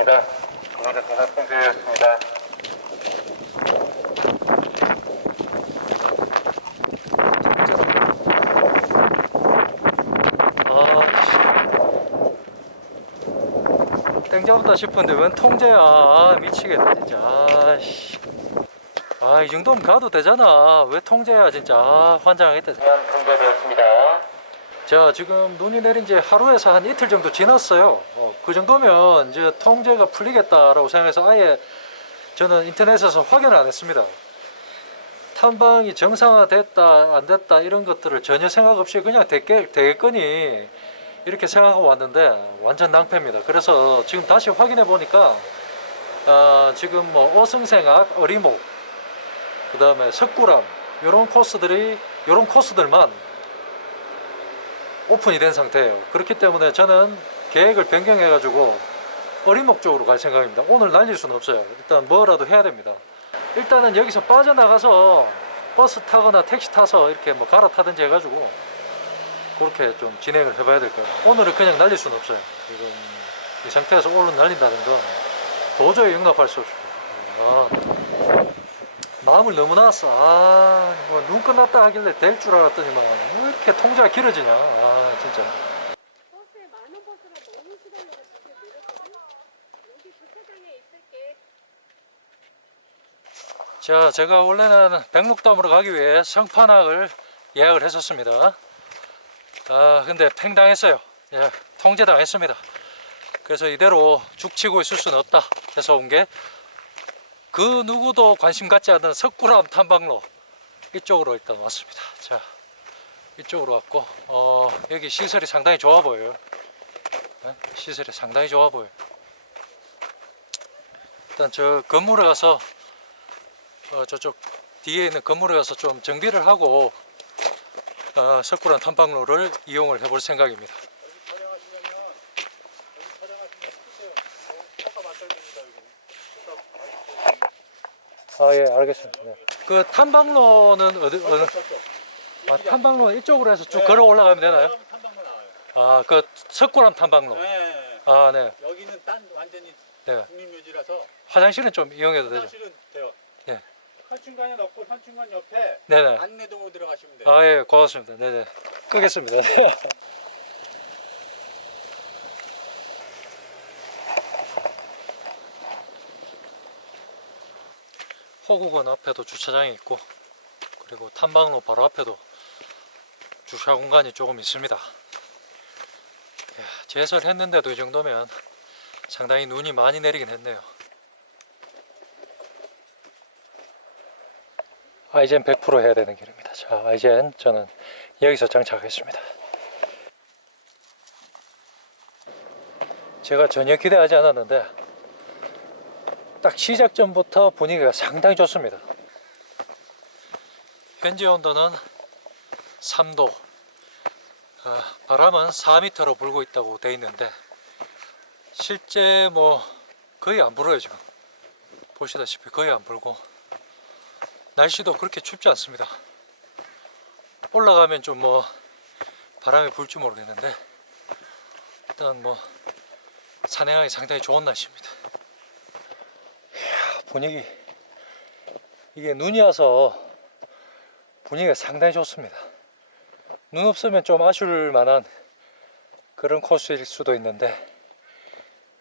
통제였습니다. 고맙습니다. 통제였습니다. 땡 잡았다 싶은데 웬 통제야. 아, 미치겠다 진짜. 아씨. 아, 이 정도면 가도 되잖아. 왜 통제야 진짜. 아, 환장하겠다. 통제되었습니다. 자, 지금 눈이 내린 지 하루에서 한 이틀 정도 지났어요. 그 정도면 이제 통제가 풀리겠다라고 생각해서 아예 저는 인터넷에서 확인을 안 했습니다. 탐방이 정상화됐다 안 됐다 이런 것들을 전혀 생각 없이 그냥 되겠거니 이렇게 생각하고 왔는데 완전 낭패입니다. 그래서 지금 다시 확인해 보니까 지금 뭐 어승생악, 어리목, 그 다음에 석굴암 요런 코스들만 오픈이 된 상태예요. 그렇기 때문에 저는 계획을 변경해 가지고 어리목 쪽으로 갈 생각입니다. 오늘 날릴 수는 없어요. 일단 뭐라도 해야 됩니다. 일단은 여기서 빠져나가서 버스 타거나 택시 타서 이렇게 뭐 갈아타든지 해가지고 그렇게 좀 진행을 해봐야 될 거예요. 오늘은 그냥 날릴 수는 없어요. 지금 이 상태에서 오늘 날린다는 건 도저히 용납할 수 없습니다. 마음을 너무 놨어. 뭐 눈 끝났다 하길래 될 줄 알았더니만 왜 이렇게 통제가 길어지냐. 진짜. 버스에 많은 버스가 너무 시달려서 지금 내렸거든? 여기 주차장에 있을게. 자, 제가 원래는 백록담으로 가기 위해 성판악을 예약을 했었습니다. 근데 팽당했어요. 예, 통제당했습니다. 그래서 이대로 죽치고 있을 수는 없다 해서 온 게 그 누구도 관심 갖지 않는 석굴암 탐방로 이쪽으로 일단 왔습니다. 자, 이쪽으로 왔고 여기 시설이 상당히 좋아 보여요. 시설이 상당히 좋아 보여요. 일단 저 건물에 가서 저쪽 뒤에 있는 건물에 가서 좀 정비를 하고 석굴암 탐방로를 이용을 해볼 생각입니다. 예, 알겠습니다. 네. 그 탐방로는 탐방로는 이쪽으로 해서 쭉 걸어 올라가면 되나요? 탐방로 나와요. 그 석굴암 탐방로. 네. 네. 여기는 완전히 네. 국립묘지라서 화장실은 좀 이용해도 되죠? 화장실은 돼요. 네. 현충관에 넣고 현충관 옆에 네네. 안내동으로 들어가시면 돼요. 예, 고맙습니다. 네네. 끄겠습니다. 호국원 앞에도 주차장이 있고, 그리고 탐방로 바로 앞에도 주차 공간이 조금 있습니다. 제설했는데도 이 정도면 상당히 눈이 많이 내리긴 했네요. 이젠 100% 해야 되는 길입니다. 자, 이젠 저는 여기서 장착하겠습니다. 제가 전혀 기대하지 않았는데 딱 시작 전부터 분위기가 상당히 좋습니다. 현재 온도는 3도, 바람은 4m로 불고 있다고 돼 있는데 실제 뭐 거의 안 불어요. 지금 보시다시피 거의 안 불고 날씨도 그렇게 춥지 않습니다. 올라가면 좀 뭐 바람이 불지 모르겠는데 일단 뭐 산행하기 상당히 좋은 날씨입니다. 분위기, 이게 눈이 와서 분위기가 상당히 좋습니다. 눈 없으면 좀 아쉬울 만한 그런 코스일 수도 있는데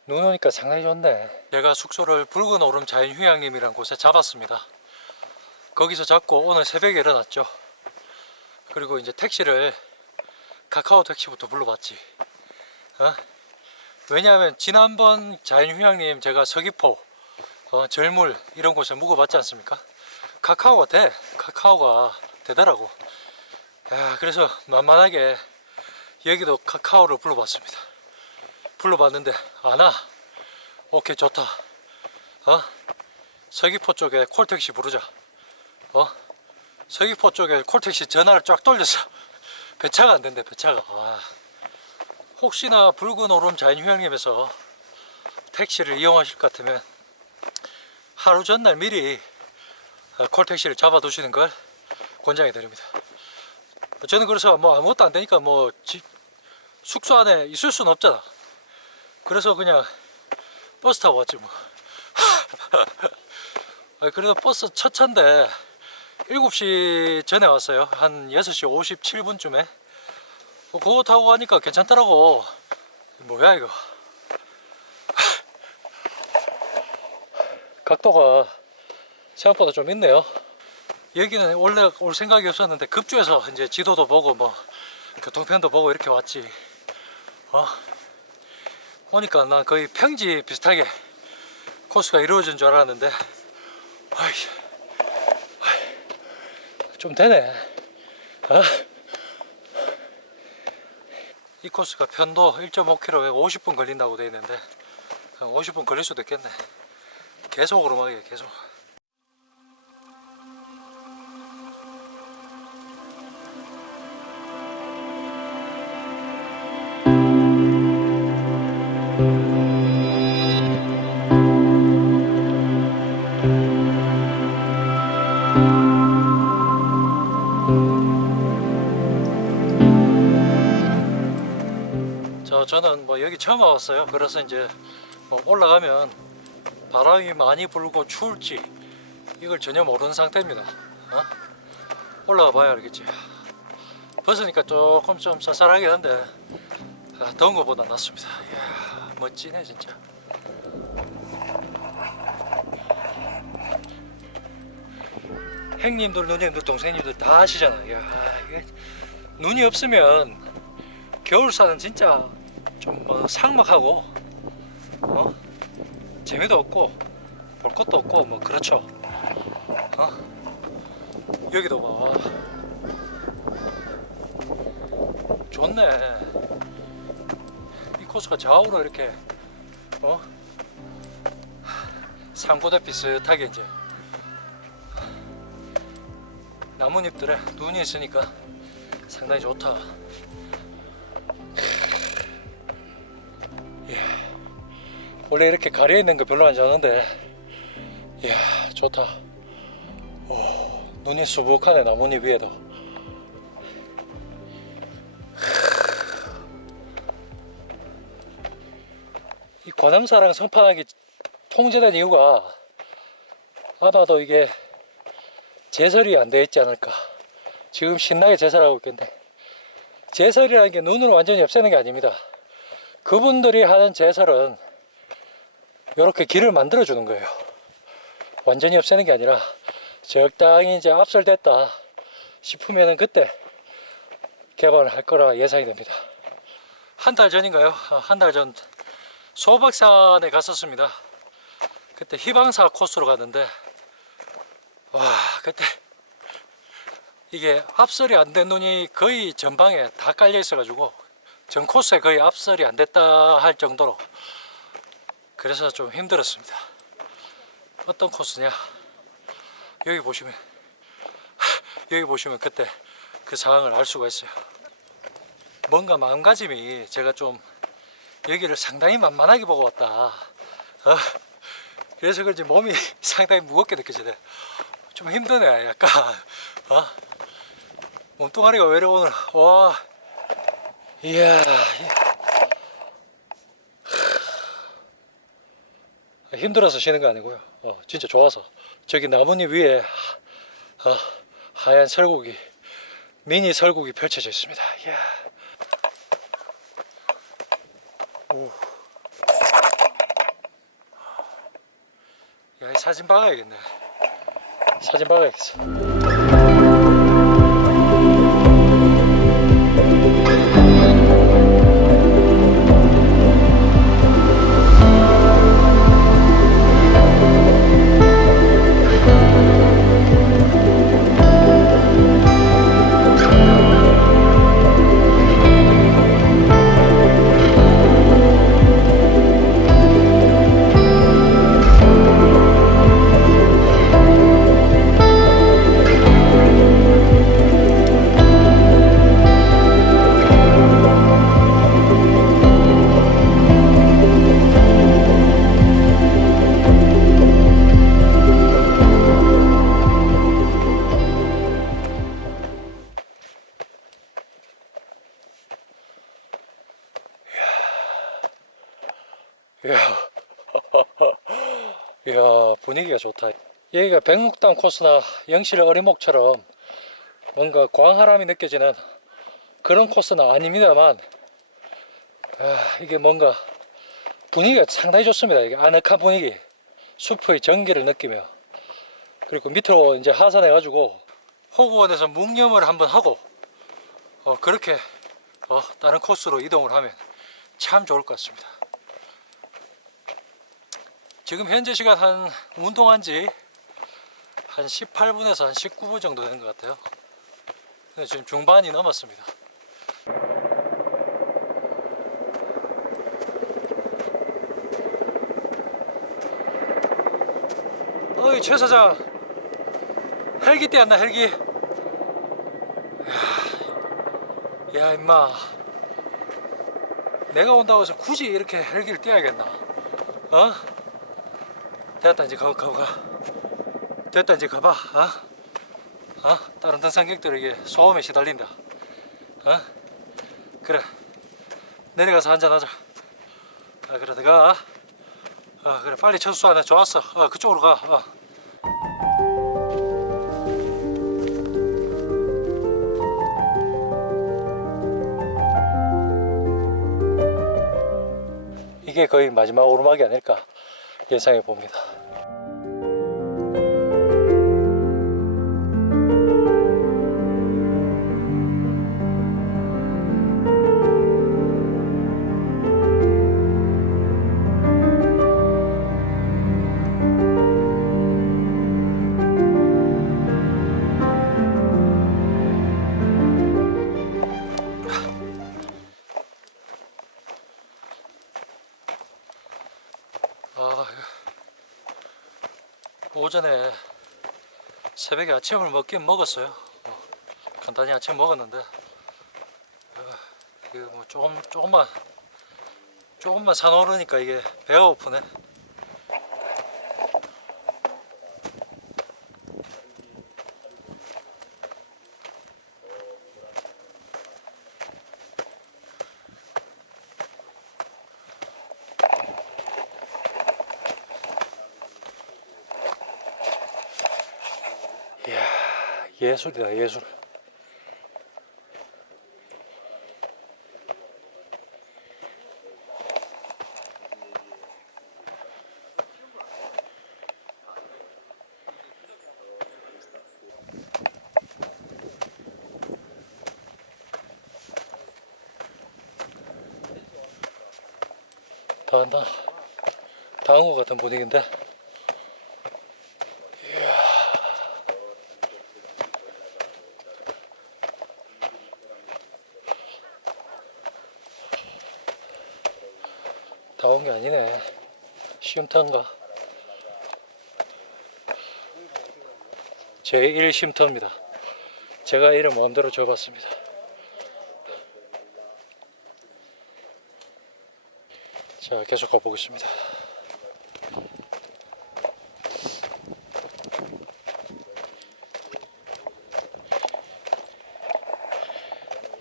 눈 오니까 상당히 좋네. 제가 숙소를 붉은 오름 자연휴양림이라는 곳에 잡았습니다. 거기서 잡고 오늘 새벽에 일어났죠. 그리고 이제 택시를 카카오 택시부터 불러봤지. 왜냐하면 지난번 자연휴양림 제가 서귀포, 절물 이런 곳에 묵어봤지 않습니까? 카카오가 되더라고. 그래서 만만하게 여기도 카카오를 불러봤습니다. 불러봤는데 안 와. 오케이, 좋다. 서귀포 쪽에 콜택시 부르자. 서귀포 쪽에 콜택시 전화를 쫙 돌렸어. 배차가 안 된대, 배차가. 혹시나 붉은 오름 자연휴양림에서 택시를 이용하실 것 같으면 하루 전날 미리 콜택시를 잡아두시는 걸 권장해 드립니다. 저는 그래서 뭐 아무것도 안 되니까 뭐 숙소 안에 있을 수는 없잖아. 그래서 그냥 버스 타고 왔지 뭐. 그래도 버스 첫 차인데 7시 전에 왔어요. 한 6시 57분쯤에 그거 타고 가니까 괜찮더라고. 뭐야 이거. 각도가 생각보다 좀 있네요. 여기는 원래 올 생각이 없었는데 급주해서 이제 지도도 보고 뭐 교통편도 보고 이렇게 왔지. 오니까 난 거의 평지 비슷하게 코스가 이루어진 줄 알았는데 좀 되네. 이 코스가 편도 1.5km에 50분 걸린다고 돼 있는데 50분 걸릴 수도 있겠네. 계속 오르막이에요. 계속. 저는 뭐 여기 처음 와봤어요. 그래서 이제 뭐 올라가면 바람이 많이 불고 추울지 이걸 전혀 모르는 상태입니다. 올라가 봐야 알겠지. 벗으니까 조금 좀 쌀쌀하긴 한데 더운 것보다 낫습니다. 이야, 멋지네 진짜. 형님들, 누님들, 동생님들 다 아시잖아. 이야, 이게 눈이 없으면 겨울산은 진짜 좀 뭐 삭막하고 재미도 없고 볼 것도 없고 뭐 그렇죠. 여기도 봐. 좋네. 이 코스가 좌우로 이렇게 산고대 비슷하게 이제 나뭇잎들에 눈이 있으니까 상당히 좋다. 원래 이렇게 가려 있는 거 별로 안 좋아하는데 이야 좋다. 눈이 수북하네. 나뭇잎 위에도. 이 관음사랑 성판하기 통제된 이유가 아마도 이게 제설이 안 되어 있지 않을까. 지금 신나게 제설하고 있겠네. 제설이라는 게 눈으로 완전히 없애는 게 아닙니다. 그분들이 하는 제설은 이렇게 길을 만들어 주는 거예요. 완전히 없애는 게 아니라 적당히 이제 압설됐다 싶으면은 그때 개발을 할 거라 예상이 됩니다. 한 달 전인가요? 한 달 전 소박산에 갔었습니다. 그때 희방사 코스로 갔는데 와, 그때 이게 압설이 안 된 눈이 거의 전방에 다 깔려 있어 가지고 전 코스에 거의 압설이 안 됐다 할 정도로 그래서 좀 힘들었습니다. 어떤 코스냐, 여기 보시면 그때 그 상황을 알 수가 있어요. 뭔가 마음가짐이 제가 좀 여기를 상당히 만만하게 보고 왔다. 그래서 그런지 몸이 상당히 무겁게 느껴지네. 좀 힘드네 약간. 몸뚱아리가 왜 이래 오늘. 와, 이야, 힘들어서 쉬는 거 아니고요. 진짜 좋아서. 저기 나뭇잎 위에 하얀 설국이, 미니 설국이 펼쳐져 있습니다. 이야. 오. 야, 이 사진 박아야겠네. 사진 박아야겠어. 이야. 이야, 분위기가 좋다. 여기가 백록담 코스나 영실 어리목처럼 뭔가 광활함이 느껴지는 그런 코스는 아닙니다만, 이게 뭔가 분위기가 상당히 좋습니다. 이게 아늑한 분위기, 숲의 정기를 느끼며, 그리고 밑으로 이제 하산해 가지고 호구원에서 묵념을 한번 하고 그렇게 다른 코스로 이동을 하면 참 좋을 것 같습니다. 지금 현재 시간 한 운동한 지 한 18분에서 한 19분 정도 된 것 같아요. 근데 지금 중반이 넘었습니다. 어이, 최 사장, 헬기 떼었나, 헬기? 야, 임마, 내가 온다고 해서 굳이 이렇게 헬기를 떼야겠나? 됐다, 이제 가봐. 됐다, 이제 가봐. 다른 등산객들에게 소음에 시달린다. 그래, 내려가서 한잔하자. 그래, 들어가. 그래, 빨리 철수하네. 좋았어. 그쪽으로 가. 이게 거의 마지막 오르막이 아닐까 예상해 봅니다. 오전에 새벽에 아침을 먹긴 먹었어요. 간단히 아침 먹었는데 이게 뭐 조금만 산 오르니까 이게 배가 고프네. 이야, 예술이다, 예술. 다 한 것 같은 분위기인데. 다 온 게 아니네. 쉼터인가? 제1 쉼터입니다. 제가 이름 마음대로 줘봤습니다. 자, 계속 가보겠습니다.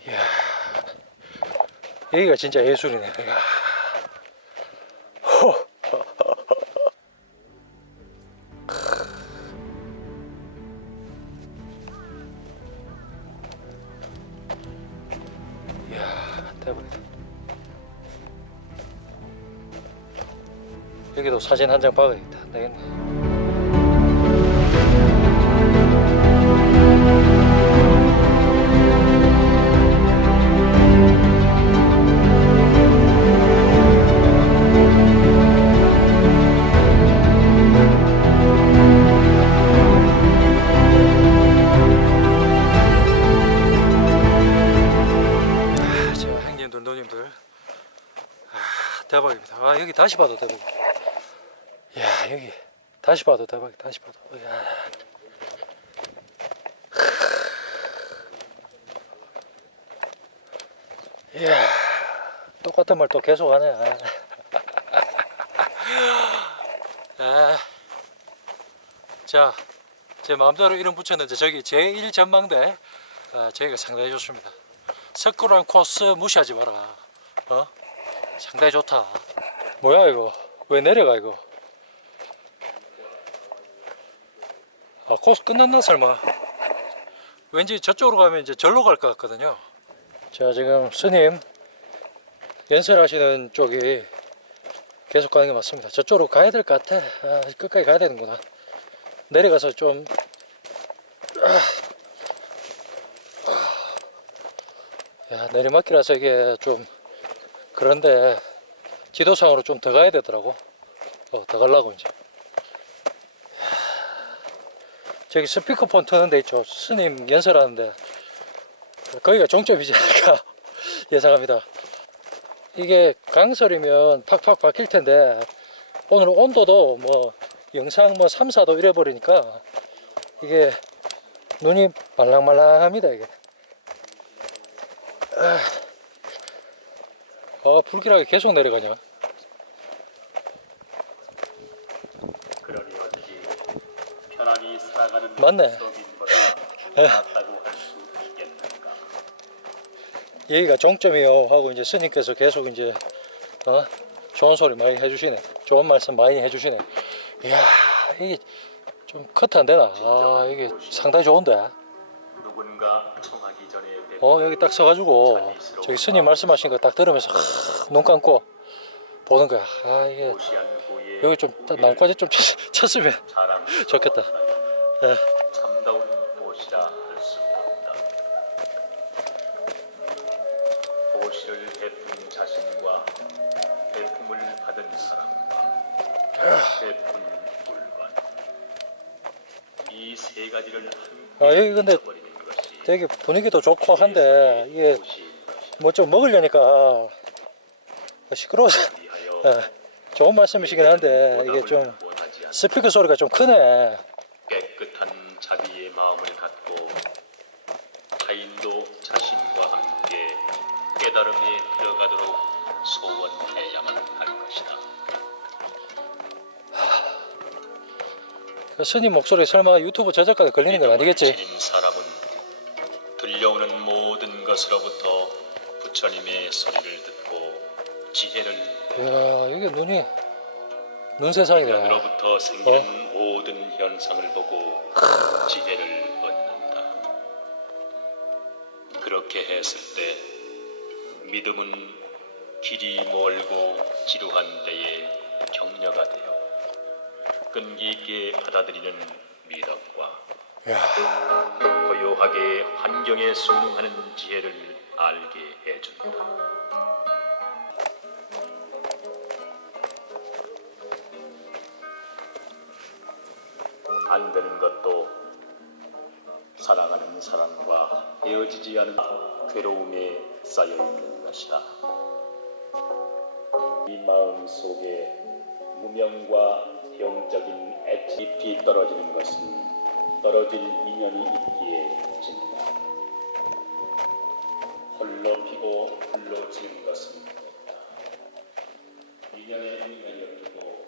이야, 여기가 진짜 예술이네. 이야. 이야, 대박이다. 여기도 사진 한 장 박아야겠다. 안 되겠네. 대박입니다. 여기 다시 봐도 대박이다. 야, 여기 다시 봐도 대박이다. 다시 봐도. 야. 이야, 똑같은 말 또 계속 하네. 자, 제 마음대로 이름 붙였는데 저기 제1전망대 저기가 상당히 좋습니다. 석굴암 코스 무시하지 마라. 상당히 좋다. 뭐야 이거? 왜 내려가 이거? 아, 코스 끝났나 설마? 왠지 저쪽으로 가면 이제 절로 갈 것 같거든요. 자, 지금 스님 연설하시는 쪽이 계속 가는 게 맞습니다. 저쪽으로 가야 될 것 같아. 아, 끝까지 가야 되는구나. 내려가서 좀 야, 내리막길라서 이게 좀 그런데 지도상으로 좀 더 가야 되더라고. 더 가려고 이제. 저기 스피커폰 트는 데 있죠. 스님 연설하는데 거기가 종점이지 않을까 예상합니다. 이게 강설이면 팍팍 바뀔 텐데 오늘 온도도 뭐 영상 뭐 3, 4도 이래 버리니까 이게 눈이 말랑말랑합니다 이게. 아, 불길하게 계속 내려가냐. 그러니 어찌 편안히 살아가는 맞네. 서민보다 낫다고 할 수 있겠는가? 여기가 종점이요 하고 이제 스님께서 계속 이제 좋은 소리 많이 해주시네. 좋은 말씀 많이 해주시네. 이야, 이게 좀 커트 안 되나? 아, 이게 상당히 좋은데. 누군가 청하기 전에 여기 딱 서가지고 저기 스님 말씀하신 거 딱 들으면서 눈 감고 보는 거야. 아, 이게 여기 좀 나뭇가지 좀 쳤으면 좋겠다. 예. 참다운 보시라 할 수 없다. 보시를 베푼 자신과 베품을 받은 사람과 베푼 물건 이 세 가지를 여기 근데 버리는 것이 되게 분위기도 좋고 한데 이게 뭐 좀 먹으려니까 시끄러워서 좋은 말씀이시긴 한데 이게 좀 스피커 소리가 좀 크네. 깨끗한 자비의 마음을 갖고 타인도 자신과 함께 깨달음에 들어가도록 소원해야만 할 것이다. 그 스님 목소리 설마 유튜브 저작권에 걸리는 건 아니겠지? 지닌 사람은 들려오는 모든 것으로부터 부처님의 소리를 듣고 지혜를 이야, 이게 눈 세상이네. 인간으로부터 생기는 모든 현상을 보고 지혜를 얻는다. 그렇게 했을 때 믿음은 길이 멀고 지루한 데에 격려가 되어 끈기 있게 받아들이는 미덕과 고요하게 환경에 순응하는 지혜를 알게 해준다. 안 되는 것도 사랑하는 사람과 헤어지지 않은 괴로움에 쌓여 있는 것이다. 이 마음 속에 무명과 영적인 애착이 떨어지는 것은 떨어질 인연이 있기에 진다. 홀로 피고 홀로 지는 것은 없다. 인연의 인연으로 피고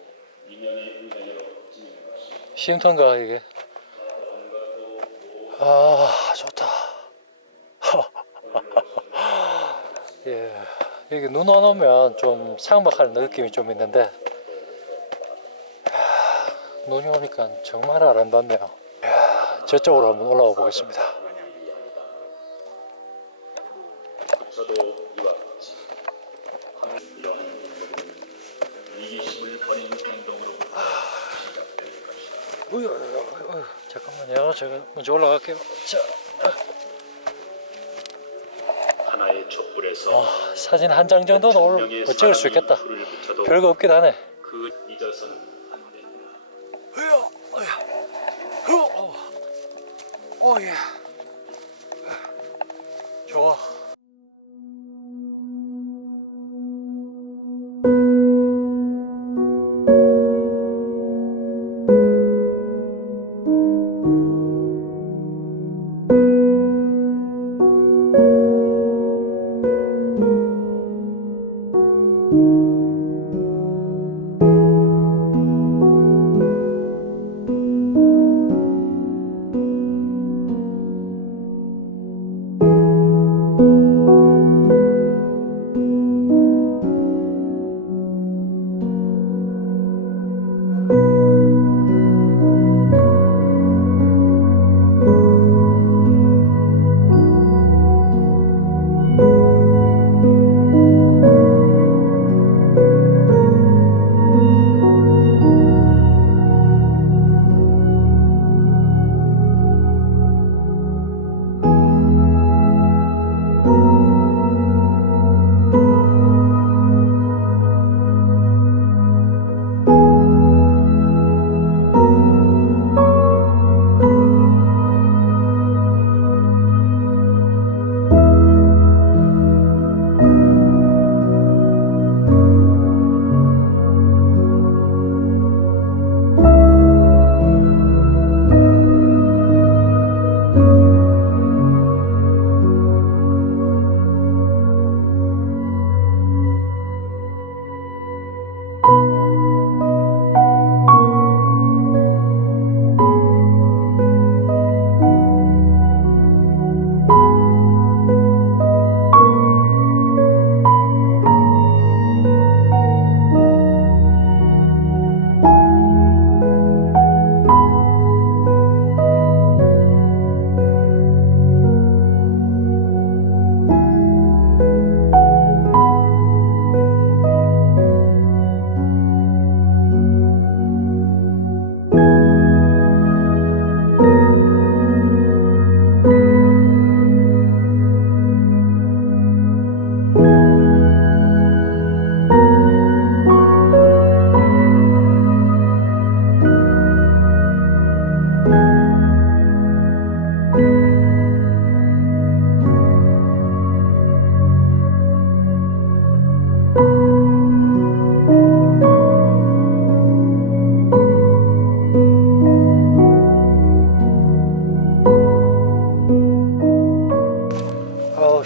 인연의 인연으로 지는 것이 쉼터인가 이게? 아, 좋다. 예, 이게 눈 안 오면 좀 삭막한 느낌이 좀 있는데 눈이 오니까 정말 아름답네요. 저쪽으로 한번 올라가 보겠습니다. 부처도 이와 같이 이러한 행동은 이기심을 버린 행동으로 시작될 것이다. 잠깐만요. 제가 먼저 올라갈게요. 자, 하나의 촛불에서 사진 한 장 정도는 오늘 찍을 수 있겠다. 불을 붙여도 별거 없긴 하네. 그 잊어서는 안 된다. 예. 좋아.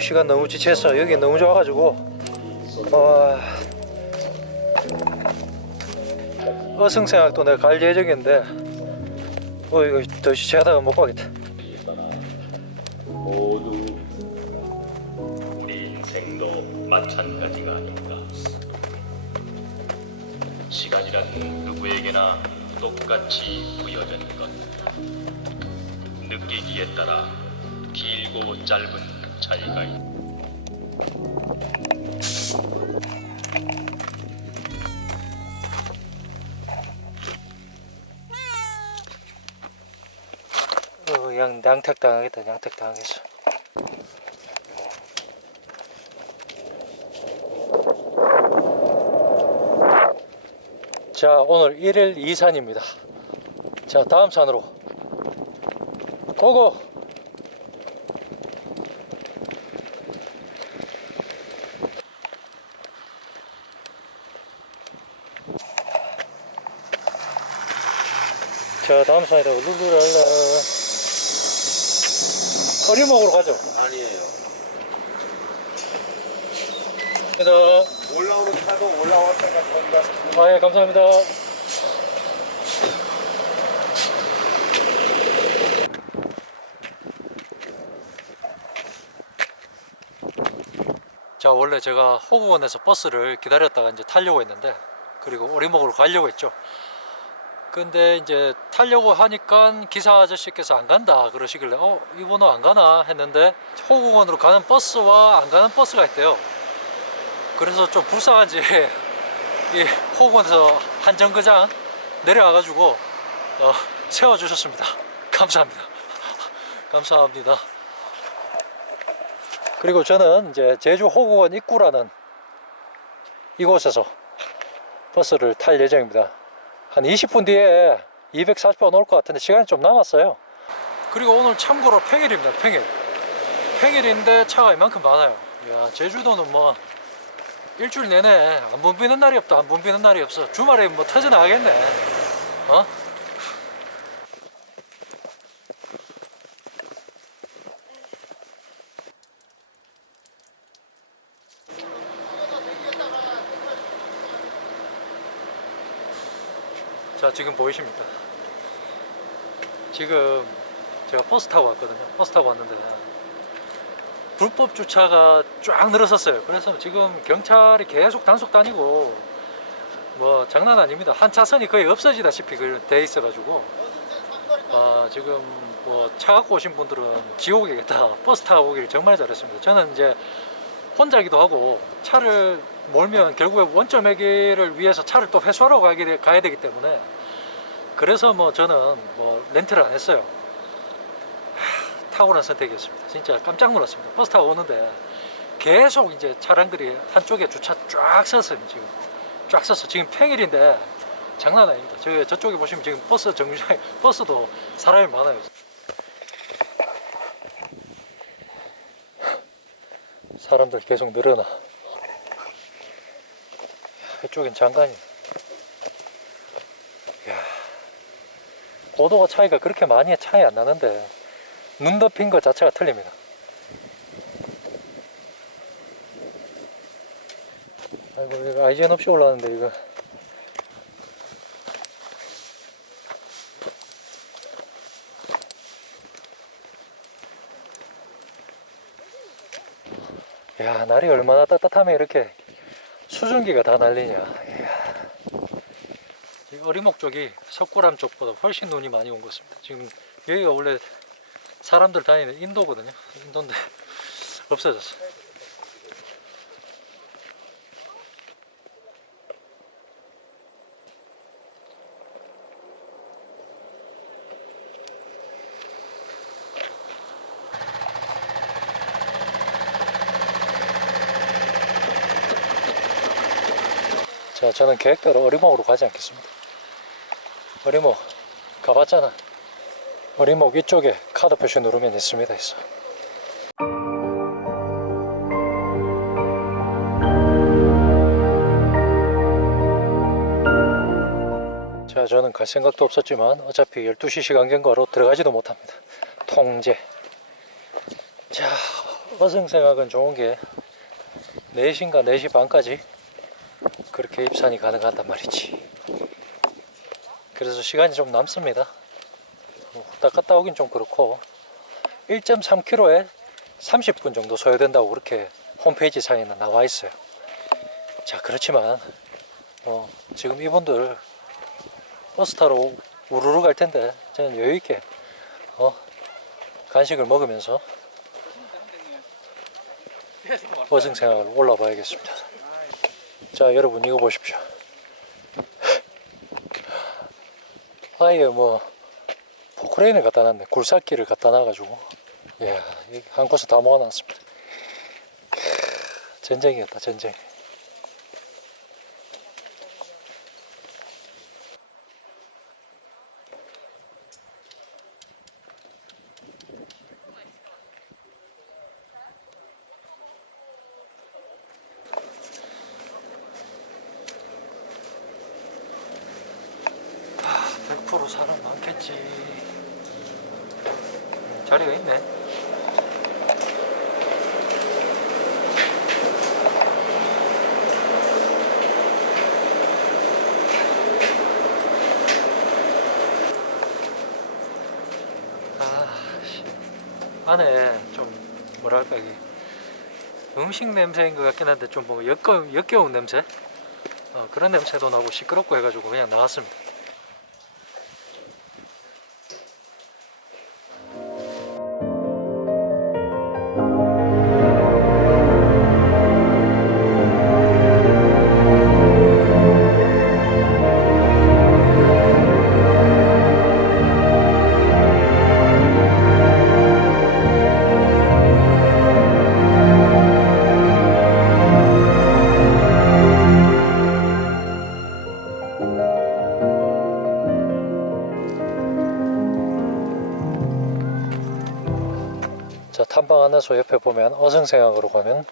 시간 너무 지쳤어. 여기 너무 좋아가지고 어승생학도 내가 갈 예정인데 이거 더 지체하다가 못 가겠다. 모두 우리 인생도 마찬가지가 아닌가. 시간이란 누구에게나 똑같이 부여진 것. 느끼기에 따라 길고 짧은 차이가 있다. 양택 당하겠다. 양택 당하겠어. 자, 오늘 1일 2산입니다. 자, 다음 산으로 고고. 자, 다음 산이다. 룰루랄라. 어리목으로 가죠. 아니에요. 감사합니다. 올라오는 차도 올라왔다가 건다. 아, 예, 감사합니다. 자, 원래 제가 호국원에서 버스를 기다렸다가 이제 타려고 했는데, 그리고 오리목으로 가려고 했죠. 근데 이제 타려고 하니까 기사 아저씨께서 안 간다 그러시길래 이번호 안 가나 했는데 호국원으로 가는 버스와 안 가는 버스가 있대요. 그래서 좀 불쌍한지 이 호국원에서 한 정거장 내려와가지고 세워주셨습니다. 감사합니다. 감사합니다. 그리고 저는 이제 제주 호국원 입구라는 이곳에서 버스를 탈 예정입니다. 한 20분 뒤에 240번 올 것 같은데 시간이 좀 남았어요. 그리고 오늘 참고로 평일입니다. 평일인데 차가 이만큼 많아요. 이야, 제주도는 뭐 일주일 내내 안 붐비는 날이 없다. 안 붐비는 날이 없어. 주말에 뭐 터져나가겠네. 자, 지금 보이십니까? 지금 제가 버스 타고 왔거든요. 버스 타고 왔는데 불법 주차가 쫙 늘어섰어요. 그래서 지금 경찰이 계속 단속 다니고 뭐 장난 아닙니다. 한 차선이 거의 없어지다시피 돼 있어가지고 지금 뭐 차 갖고 오신 분들은 지옥이겠다. 버스 타고 오길 정말 잘했습니다. 저는 이제 혼자기도 하고 차를 몰면 결국에 원점회기를 위해서 차를 또 회수하러 가야 되기 때문에 그래서 뭐 저는 뭐 렌트를 안 했어요. 탁월한 선택이었습니다. 진짜 깜짝 놀랐습니다. 버스 타고 오는데 계속 이제 차량들이 한쪽에 주차 쫙 섰어요. 지금 쫙 섰어. 지금 평일인데 장난 아닙니다. 저쪽에 보시면 지금 버스 정류장에 버스도 사람이 많아요. 사람들 계속 늘어나. 이쪽엔 장관이. 고도가 차이가 그렇게 많이 차이 안 나는데 눈 덮인 것 자체가 틀립니다. 아이고, 이거 아이젠 없이 올라왔는데 이거. 야, 날이 얼마나 따뜻하면 이렇게 수증기가 다 날리냐. 이야. 어리목 쪽이 석굴암 쪽보다 훨씬 눈이 많이 온 것 같습니다. 지금 여기가 원래 사람들 다니는 인도거든요. 인도인데 없어졌어. 자, 저는 계획대로 어리목으로 가지 않겠습니다. 어리목 가봤잖아. 어리목 이쪽에 카드 표시 누르면 있습니다. 있어. 자, 저는 갈 생각도 없었지만 어차피 12시 시간 경과로 들어가지도 못합니다. 통제. 자, 어승생학은 좋은 게 4시인가 4시 반까지 그렇게 입산이 가능하단 말이지. 그래서 시간이 좀 남습니다. 딱 갔다 오긴 좀 그렇고 1.3km에 30분 정도 소요된다고 그렇게 홈페이지 상에는 나와 있어요. 자, 그렇지만 지금 이분들 버스 타러 우르르 갈 텐데 저는 여유 있게 간식을 먹으면서 어승생학을 올라봐야겠습니다. 자, 여러분 이거 보십시오. 아예 뭐 포크레인을 갖다 놨네. 굴삭기를 갖다 놔가지고 예, 한 곳에 다 모아놨습니다. 전쟁이었다, 전쟁. 아, 100% 사람 많겠지. 자리가 있네. 안에 좀 뭐랄까 이게 음식 냄새인 것 같긴 한데 좀 뭐 역겨운 냄새? 그런 냄새도 나고 시끄럽고 해가지고 그냥 나왔습니다. 자, 탐방 안내소 옆에 보면 어승생학으로 가면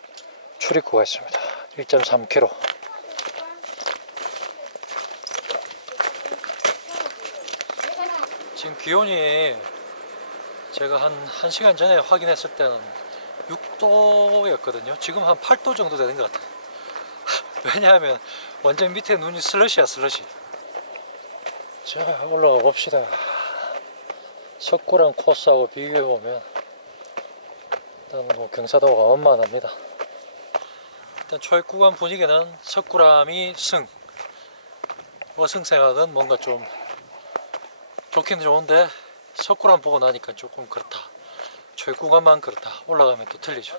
출입구가 있습니다. 1.3km. 지금 기온이 제가 한 1시간 전에 확인했을 때는 6도였거든요. 지금 한 8도 정도 되는 것 같아요. 왜냐하면 완전 밑에 눈이 슬러시야, 슬러시. 자, 올라가 봅시다. 석굴암 코스하고 비교해보면 일단 뭐 경사도가 완만합니다. 일단 초입 구간 분위기는 석굴암이 승, 어승생학은 뭔가 좀 좋긴 좋은데 석굴암 보고 나니까 조금 그렇다. 초입 구간만 그렇다. 올라가면 또 틀리죠.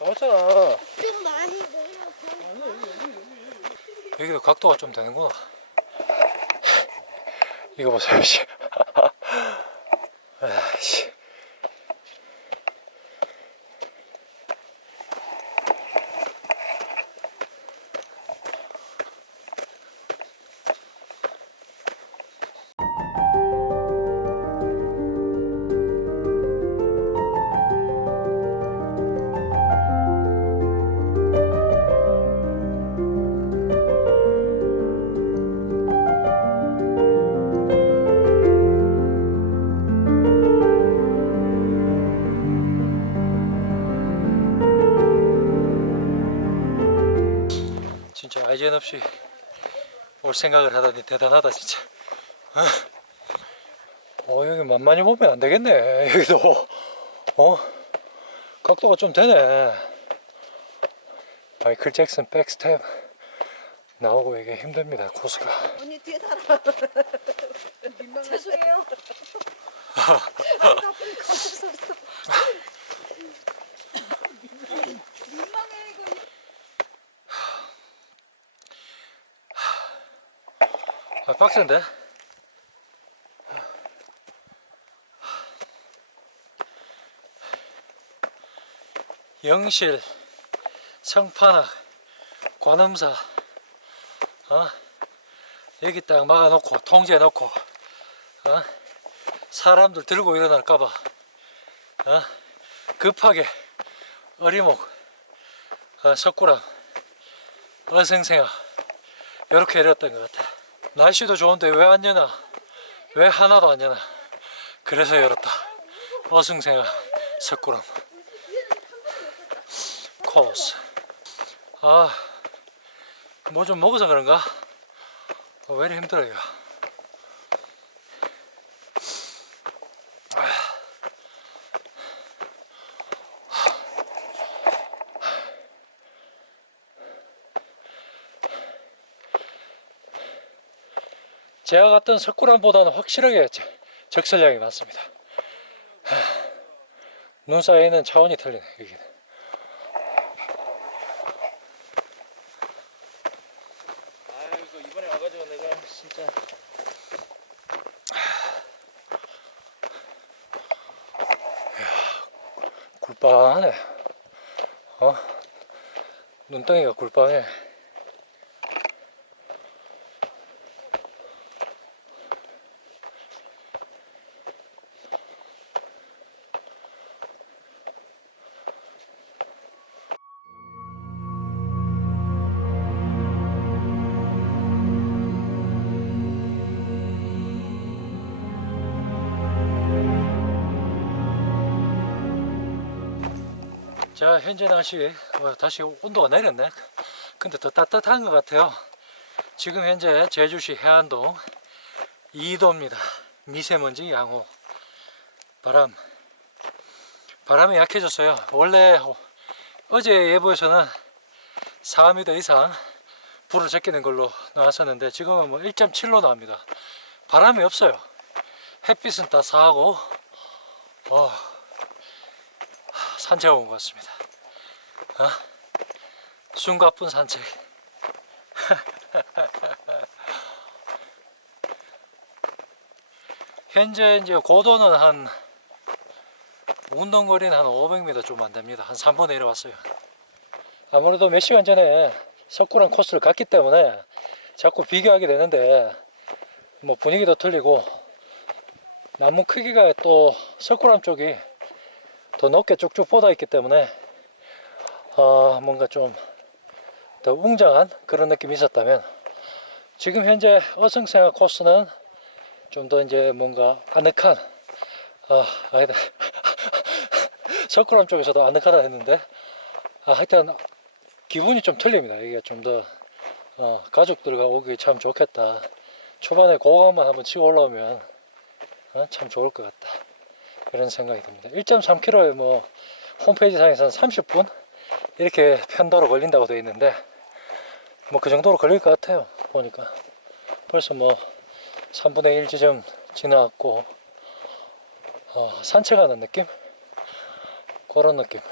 나왔잖아. 좀 많이 내려서. 여기도 각도가 좀 되는구나. 이거 보세요, 씨. 아씨. 진짜 아이젠 없이 올 생각을 하다니 대단하다 진짜. 여기 만만히 보면 안 되겠네. 여기도 각도가 좀 되네. 마이클 잭슨 백스텝 나오고 이게 힘듭니다. 코스가. 언니 뒤에 살아. 죄송해요. 나쁜 거 없었어. 민망해 이거. 빡센데? 영실, 성판악, 관음사 여기 딱 막아놓고 통제해놓고 사람들 들고 일어날까봐 급하게 어리목, 석굴암, 어생생아 이렇게 내렸던 것 같아. 날씨도 좋은데 왜 안 여나? 왜 하나도 안 여나? 그래서 열었다. 어승생아 석구름 코스. 뭐 좀 먹어서 그런가? 왜 이리 힘들어 이거. 제가 갔던 석굴암보다는 확실하게 적설량이 많습니다. 눈 사이에는 차원이 틀리네 여기. 아이고 이번에 와가지고 내가 진짜 굴빵하네. 눈덩이가 굴빵해. 자, 현재 날씨 다시 온도가 내렸네. 근데 더 따뜻한 것 같아요. 지금 현재 제주시 해안동 2도입니다. 미세먼지 양호. 바람이 약해졌어요. 원래 어제 예보에서는 4m 이상 불을 제끼는 걸로 나왔었는데 지금은 뭐 1.7로 나옵니다. 바람이 없어요. 햇빛은 따스하고 산책 온 것 같습니다. 숨가쁜 산책. 현재 이제 고도는 한 운동거리는 한 500m 좀 안 됩니다. 한 3분의 1에 왔어요. 아무래도 몇 시간 전에 석굴암 코스를 갔기 때문에 자꾸 비교하게 되는데 뭐 분위기도 틀리고 나무 크기가 또 석굴암 쪽이 더 높게 쭉쭉 뻗어 있기 때문에 뭔가 좀 더 웅장한 그런 느낌이 있었다면 지금 현재 어승생화 코스는 좀 더 이제 뭔가 아늑한 아니다 석굴암 쪽에서도 아늑하다 했는데 하여튼 기분이 좀 틀립니다. 이게 좀 더 가족들과 오기 참 좋겠다. 초반에 고강만 한번 치고 올라오면 참 좋을 것 같다. 그런 생각이 듭니다. 1.3km에 뭐 홈페이지 상에서는 30분 이렇게 편도로 걸린다고 되어 있는데 뭐 그 정도로 걸릴 것 같아요. 보니까 벌써 뭐 3분의 1 지점 지나갔고 산책하는 느낌? 그런 느낌.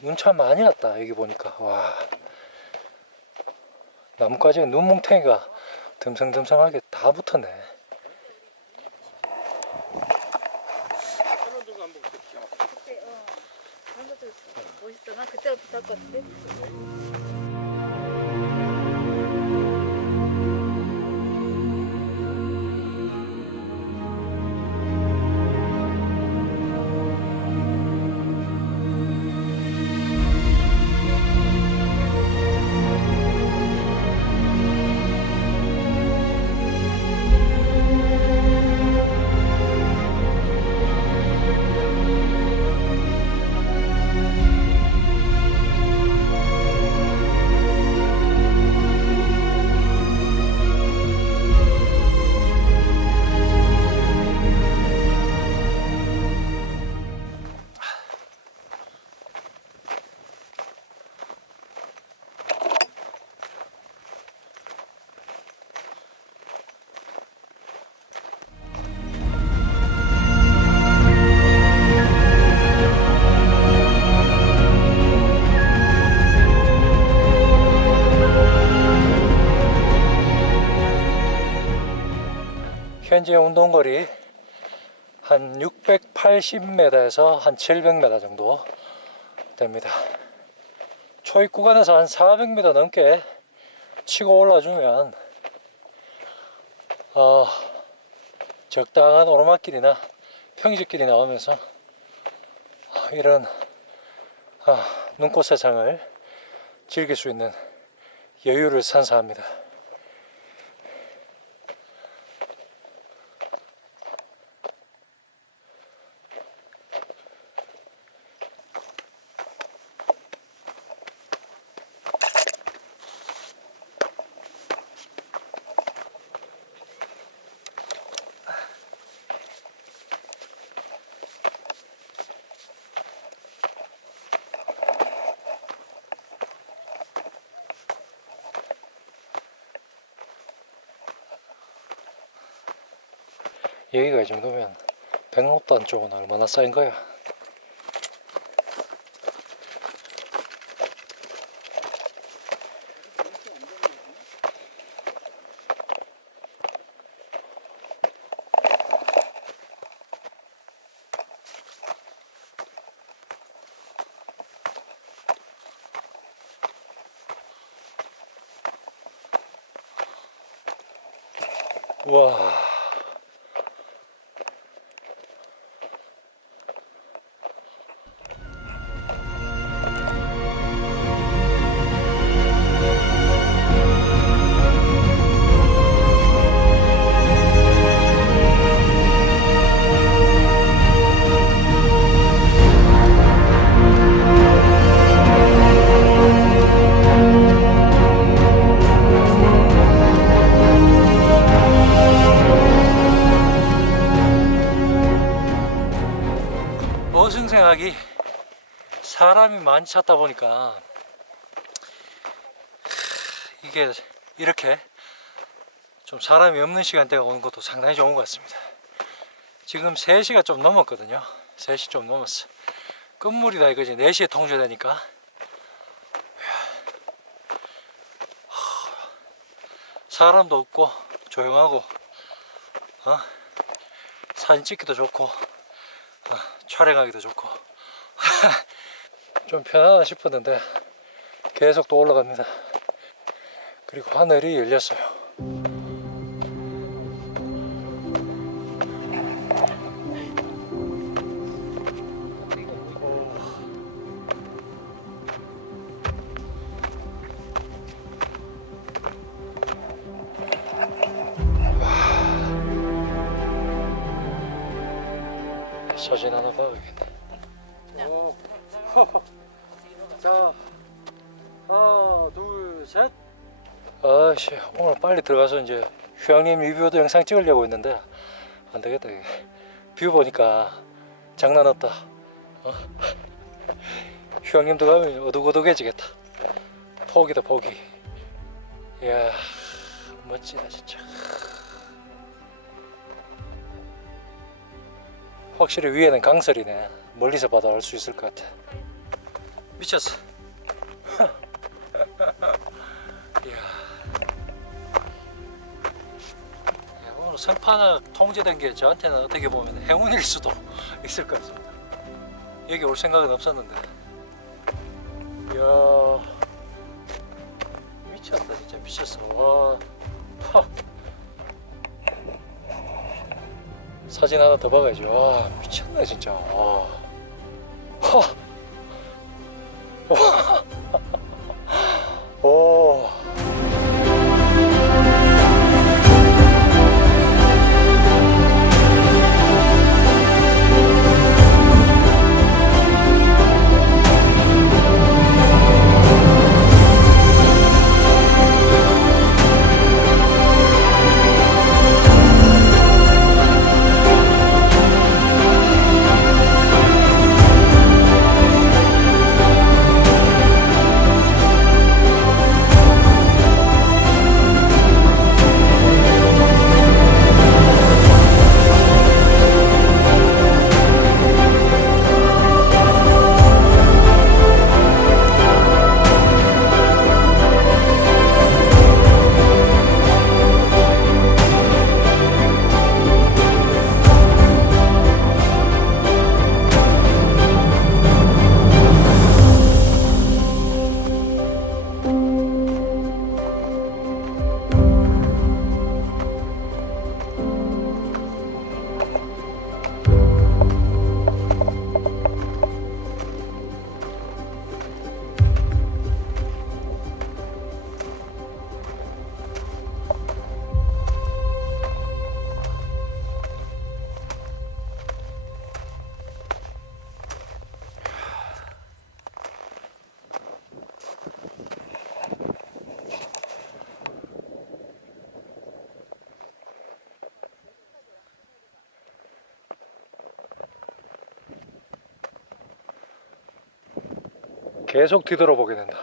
눈 참 많이 왔다 여기 보니까. 와, 나뭇가지에 눈뭉탱이가 듬성듬성하게 다 붙었네. 그때 그런 것도 멋있어. 난 그때부터 할 것 같은데. 현재 운동거리 한 680m에서 한 700m 정도 됩니다. 초입 구간에서 한 400m 넘게 치고 올라주면 적당한 오르막길이나 평지길이 나오면서 이런 눈꽃 세상을 즐길 수 있는 여유를 선사합니다. 여기가 이 정도면 백록단 쪽은 얼마나 쌓인 거야? 와. 어승생하기 사람이 많이 찾다 보니까 이게 이렇게 좀 사람이 없는 시간대가 오는 것도 상당히 좋은 것 같습니다. 지금 3시가 좀 넘었거든요. 3시 좀 넘었어. 끝물이다 이거지. 4시에 통제되니까 사람도 없고 조용하고 사진 찍기도 좋고 촬영하기도 좋고 좀 편하다 싶었는데 계속 또 올라갑니다. 그리고 하늘이 열렸어요. 사진 하나 봐야겠네. 자, 하나, 둘, 셋. 아씨, 오늘 빨리 들어가서 이제 휴양림 리뷰도 영상 찍으려고 했는데 안 되겠다. 이게 뷰 보니까 장난 없다. 휴양림도 가면 어둑어둑해지겠다. 포기다 포기. 이야, 멋지다 진짜. 확실히 위에는 강설이네. 멀리서 봐도 알 수 있을 것 같아. 미쳤어. 이야. 야, 오늘 성판악 통제된 게 저한테는 어떻게 보면 행운일 수도 있을 것 같습니다. 여기 올 생각은 없었는데. 이야, 미쳤다 진짜 미쳤어. 와. 사진 하나 더 박아야지. 와, 미쳤네 진짜. 와. 오. 계속 뒤돌아보게 된다.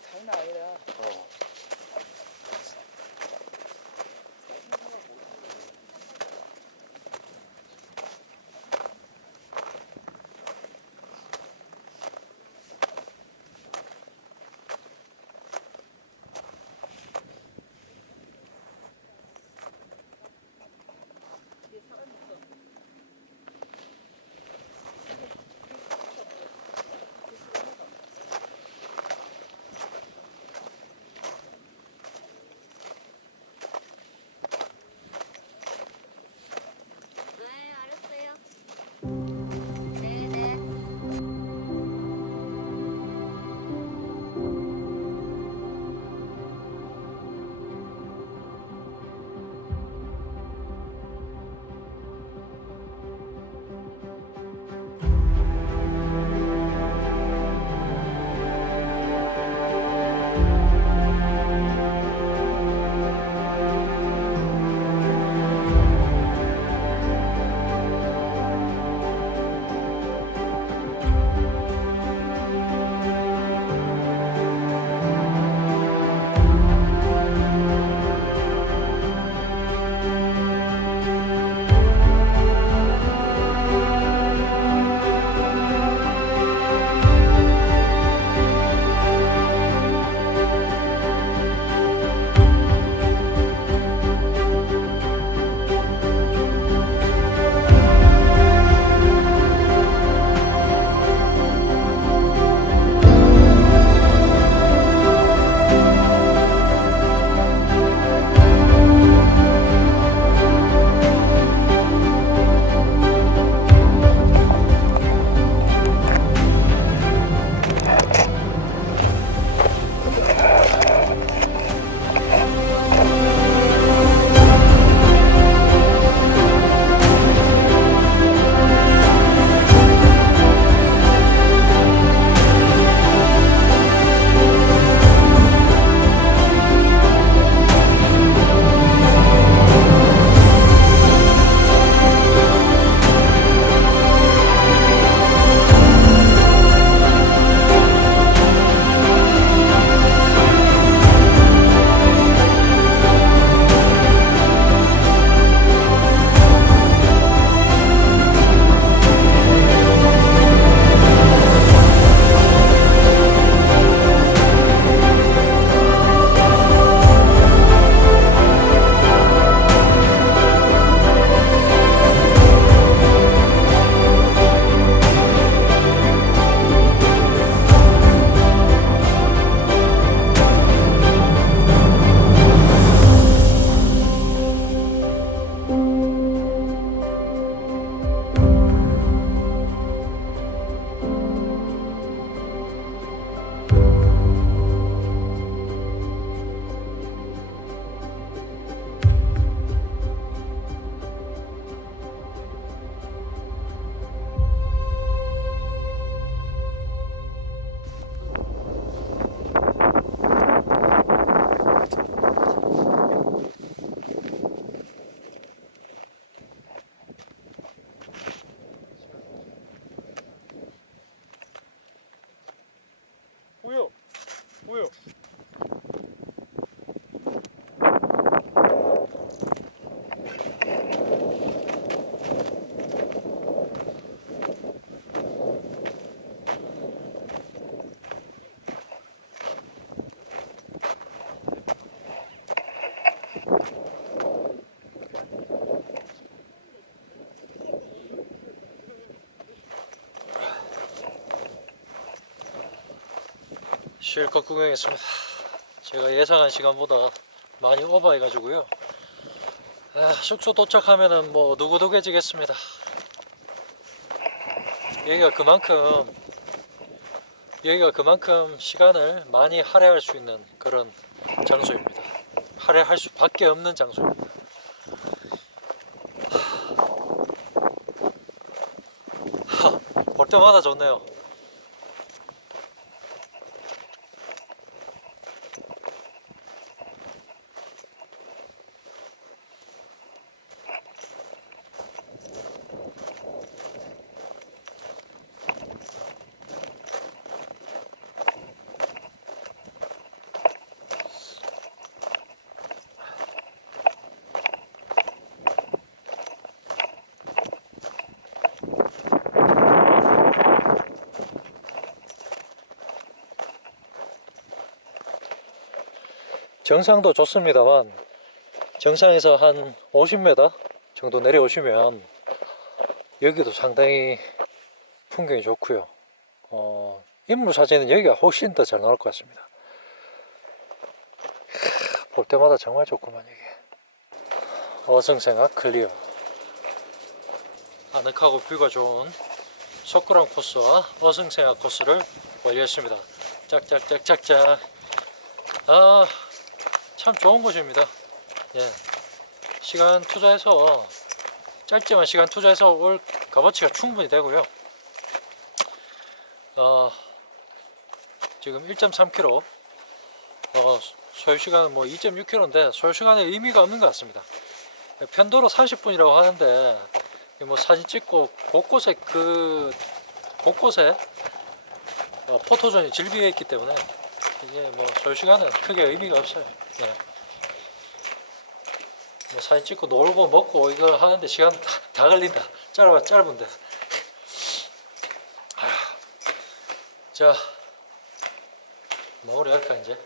장난 아니라. 네, 알았어요. 네네. 보여. 보여. 실컷 구경했습니다. 제가 예상한 시간보다 많이 오버해가지고요. 숙소 도착하면은 뭐 누구두개지겠습니다. 여기가 그만큼 시간을 많이 할애할 수 있는 그런 장소입니다. 할애할 수밖에 없는 장소입니다. 볼 때마다 좋네요. 정상도 좋습니다만 정상에서 한 50m 정도 내려오시면 여기도 상당히 풍경이 좋고요. 인물 사진은 여기가 훨씬 더 잘 나올 것 같습니다. 볼 때마다 정말 좋구만 이게. 어승생각 클리어. 아늑하고 뷰가 좋은 석굴암 코스와 어승생각 코스를 완료했습니다. 짝짝짝짝짝. 아, 참 좋은 곳입니다. 예, 시간 투자해서 짧지만 시간 투자해서 올 값어치가 충분히 되고요. 지금 1.3km, 소요시간은 뭐 2.6km인데 소요시간에 의미가 없는 것 같습니다. 편도로 30분이라고 하는데 뭐 사진 찍고 곳곳에 포토존이 질비해 있기 때문에 이게 뭐 소요시간은 크게 의미가 없어요. 예. 뭐 사진 찍고 놀고 먹고 이거 하는데 시간 다 걸린다. 짧은데. 자, 마무리할까 이제?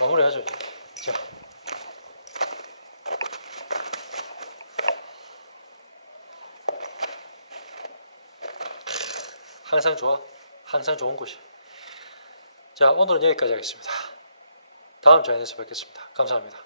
마무리하죠 이제. 자, 항상 좋아, 항상 좋은 곳이. 자, 오늘은 여기까지 하겠습니다. 다음 장에서 뵙겠습니다. 감사합니다.